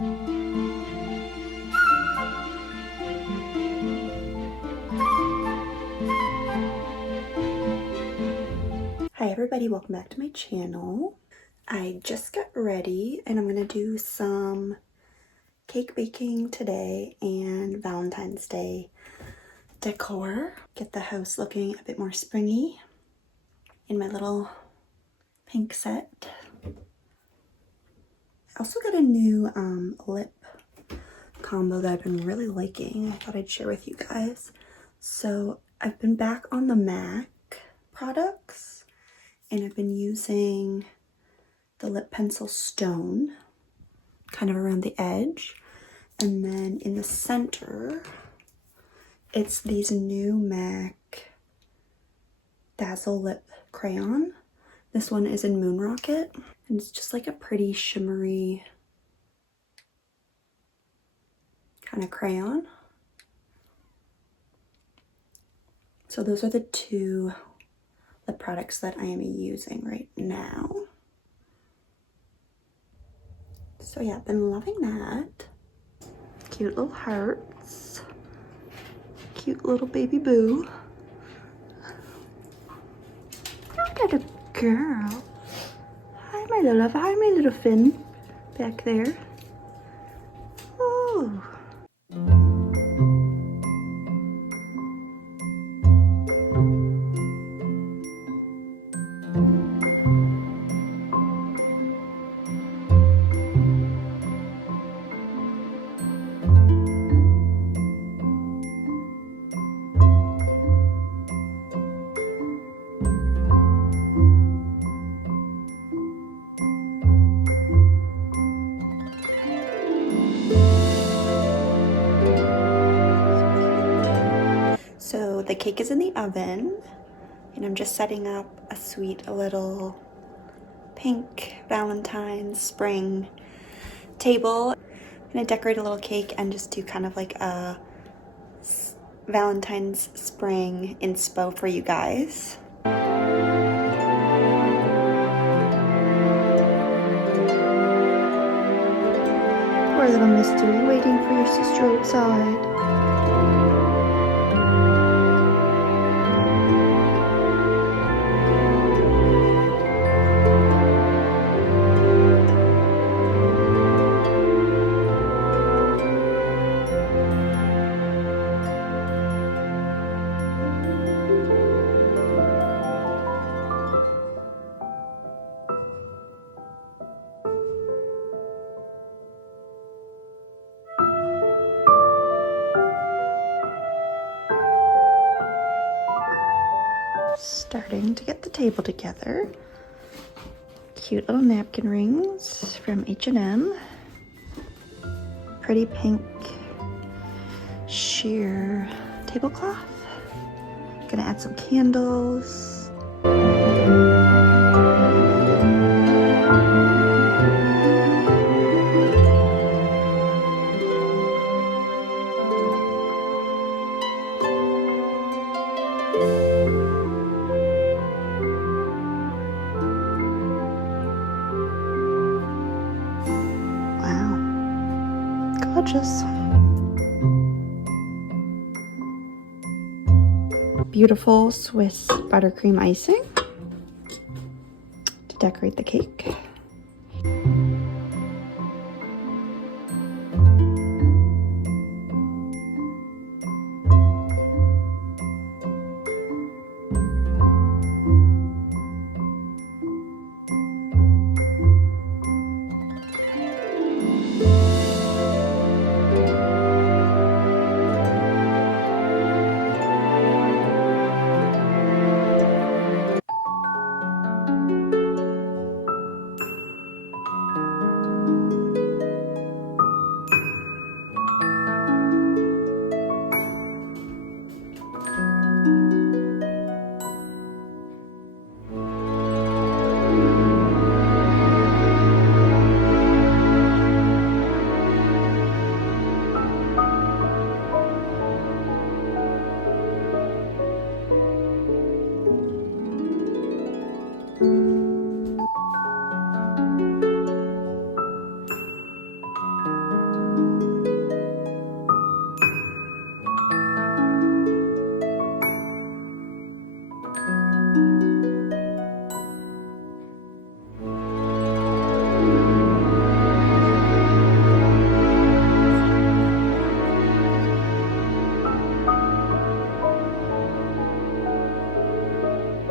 Hi everybody, welcome back to my channel. I just got ready and I'm gonna do some cake baking today and Valentine's Day decor. Get the house looking a bit more springy in my little pink set. I also got a new lip combo that I've been really liking. I thought I'd share with you guys. So I've been back on the MAC products and I've been using the lip pencil stone kind of around the edge, and then in the center it's these new MAC Dazzle lip crayon. This one is in Moon Rocket and it's just like a pretty shimmery kind of crayon. So those are the two lip products that I am using right now. So yeah, I've been loving that. Cute little hearts. Cute little baby boo. Look at a girl. Hi my little love. Hi my little Finn back there. Oh. So the cake is in the oven and I'm just setting up a sweet little pink Valentine spring table. I'm gonna decorate a little cake and just do kind of like a Valentine's spring inspo for you guys. Poor little mystery, waiting for your sister outside. Starting to get the table together. Cute little napkin rings from H&M. Pretty pink sheer tablecloth. Gonna add some candles. Gorgeous. Beautiful Swiss buttercream icing to decorate the cake.